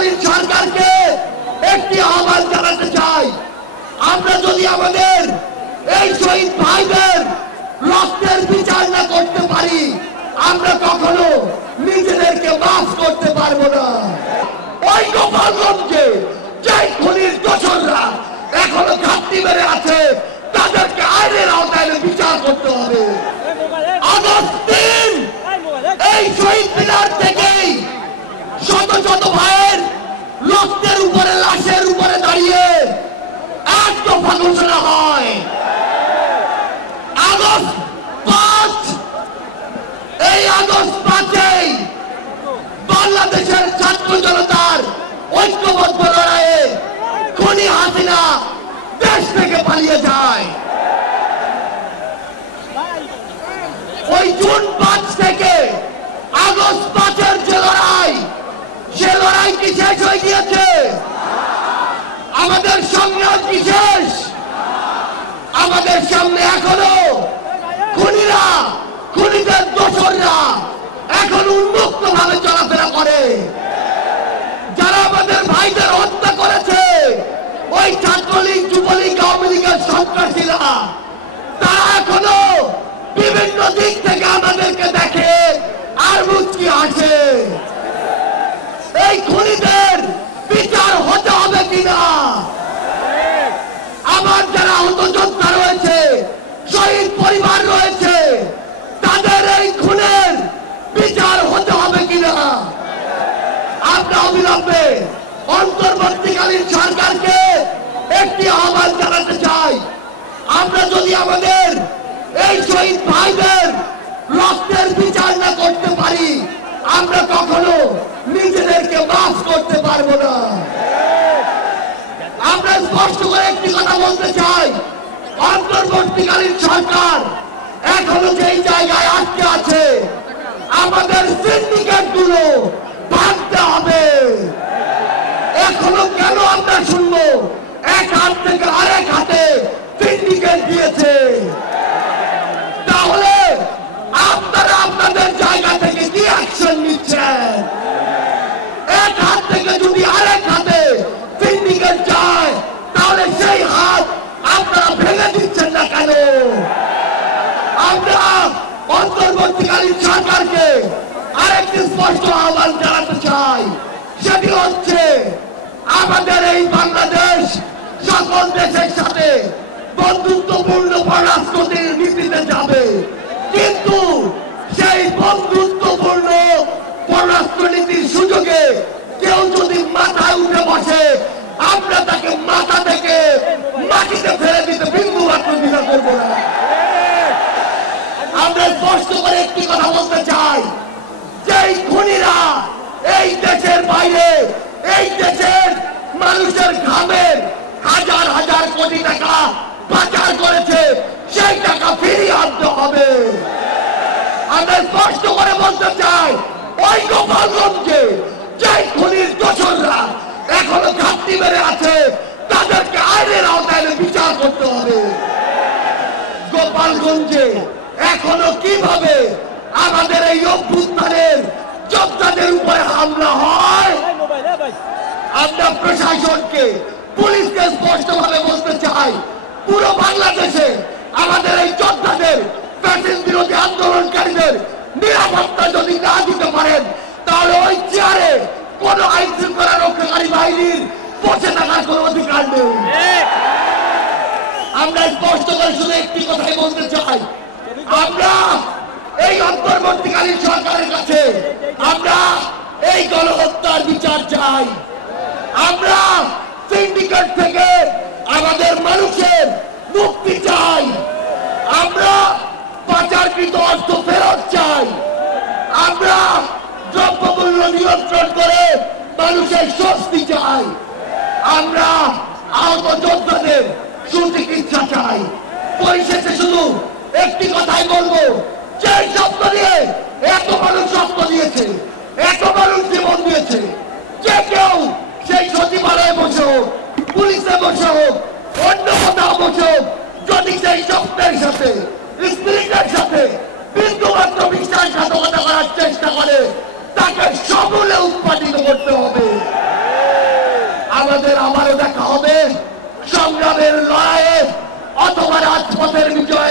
অন্তর্বর্তীকালীন সরকারকে একটি আহ্বান জানাতে চাই, আমরা যদি আমাদের এই শহীদ ভাইদের রক্তের বিচার না করতে পারি, আমরা কখনো নিজেদেরকে মাফ করতে পারবো না। ওই গোপালগঞ্জে যে খুনির দোষররা এখনো ঘাটতি মেরে আছে, তাদেরকে আইনের আওতায় বিচার করতে হবে। আগস্ট 3 এই শহীদ মিনার থেকেই শত শত ভাইয়ের রক্তের উপরে, লাশের উপরে দাঁড়িয়ে এক দফা ঘোষণা হয়। আগস্ট 5 এই আগস্ট 5-এই বাংলাদেশের ছাত্র জনতার ঐক্যবদ্ধ লড়াইয়ে খুনি হাসিনা দেশ থেকে পালিয়ে যায়। ওই জুন 5 থেকে আগস্ট 5-এর যে লড়াই, সে লড়াই কি শেষ হয়ে গিয়েছে? আমাদের সংগ্রাম কি শেষ? আমাদের সামনে এখনো খুনিরা, খুনিদের দোসররা এখন উন্মুক্ত ভাবে চলাফেরা করে। যারা আমাদের ভাইদের হত্যা করেছে, ওই ছাত্রলীগ, যুবলীগ, আওয়ামী লীগের সন্ত্রাসীরা, তারা এখনো বিভিন্ন দিক থেকে আমাদেরকে দেখে আর মুচকি হাসে। এই খুনিদের বিচার হতে হবে কিনা? আমার যারা আহত যোদ্ধা রয়েছে, শহীদ পরিবার রয়েছে, তাদের এই খুনের বিচার হতে হবে কিনা? আমরা অবিলম্বে অন্তর্বর্তীকালীন সরকারকে একটি আহ্বান জানাতে চাই, আমরা যদি আমাদের এই শহীদ ভাইদের রক্তের বিচার না করতে পারি, আমরা কখনো নিজেদেরকে মাফ করতে পারবো না। আমরা স্পষ্ট করে একটি কথা বলতে চাই, অন্তর্বর্তীকালীন সরকার এখনো যেই জায়গায় আটকে আছে, আমাদের সিন্ডিকেট গুলো ভাঙতে হবে। এখনো কেন আমরা শুনবো এক হাত থেকে আরেক হাতে সিন্ডিকেট দিয়েছে? তাহলে আপনারা আপনাদের জায়গা থেকে কি অ্যাকশন নিচ্ছেন? এক হাত থেকে যদি আরেক হাতে সিন্ডিকেট যায়, তাহলে সেই হাত আপনারা ভেঙে দিচ্ছেন না কেন? আমরা অন্তর্বর্তীকালীন সরকারকে আরেকটি স্পষ্ট আহ্বান জানাতে চাই, সেটি হচ্ছে আমাদের এই বাংলাদেশ সকল দেশের সাথে বন্ধুত্বপূর্ণ পররাষ্ট্র নীতিতে যাবে, কিন্তু সেই বন্ধুত্বপূর্ণ পররাষ্ট্র নীতির সুযোগে কেউ যদি মাথায় উঠে বসে, আমরা তাকে মাথা থেকে মাটিতে ফেলে দিতে বিন্দু মাত্র দ্বিধা করব না। আমরা স্পষ্ট করে একটি কথা বলতে চাই, যেই খুনিরা এই দেশের বাইরে, এই দেশের মানুষের ঘামের হাজার হাজার কোটি টাকা পাচার করেছে, সেই টাকা ফিরিয়ে আনতে হবে। আমরা স্পষ্ট করে বলতে চাই, ওই গোপালগঞ্জে যে খুনির দোসররা এখনো ঘাটতি মেরে আছে, তাদেরকে আইনের আওতায় বিচার করতে হবে। গোপালগঞ্জে এখনো কিভাবে আমাদের এই অভ্যুত্থানের যোদ্ধাদের উপরে হামলা হয়, আমরা প্রশাসনকে, পুলিশকে স্পষ্ট ভাবে বলতে চাই, পুরো বাংলাদেশে আমাদের এই যোদ্ধাদের, ফ্যাসিস্ট বিরোধী আন্দোলনকারীদের নিরাপত্তা যদি না দিতে পারেন, তাহলে ওই চেয়ারে কোন আইন শৃঙ্খলা রক্ষাকারী বাহিনীর বসে থাকার কোন অধিকার নেই। আমরা স্পষ্ট করে শুধু একটি কথাই বলতে চাই, আমরা এই অন্তর্বর্তীকালীন সরকারের কাছে আমরা এই গণহত্যার বিচার চাই। আমরা সিন্ডিকেট থেকে আমাদের মানুষের মুক্তি চাই। আমরা পাচারকৃত অর্থ ফেরত চাই। আমরা দ্রব্যমূল্য নিয়ন্ত্রণ করে মানুষের স্বস্তি চাই। আমরা আহত যোদ্ধাদের সুচিকিৎসা চাই। পরিশেষে শুধু একটি কথাই বলবো, যে শব্দ নিয়ে এত মানুষ শব্দ দিয়েছে, এত মানুষ জীবন দিয়েছে, যে কেউ সেই সচিবালয়ে বসে হোক, পুলিশে বসে হোক, অন্য কোথাও বসে হোক, যদি সেই শব্দের সাথে, স্পিরিটের সাথে বিন্দুমাত্র বিশ্বাসঘাতকতা করার চেষ্টা করে, তাকে সমূলে উৎপাদিত করতে হবে। সংগ্রামের লড়াইয়ে অথবা রাজপথের বিজয়ে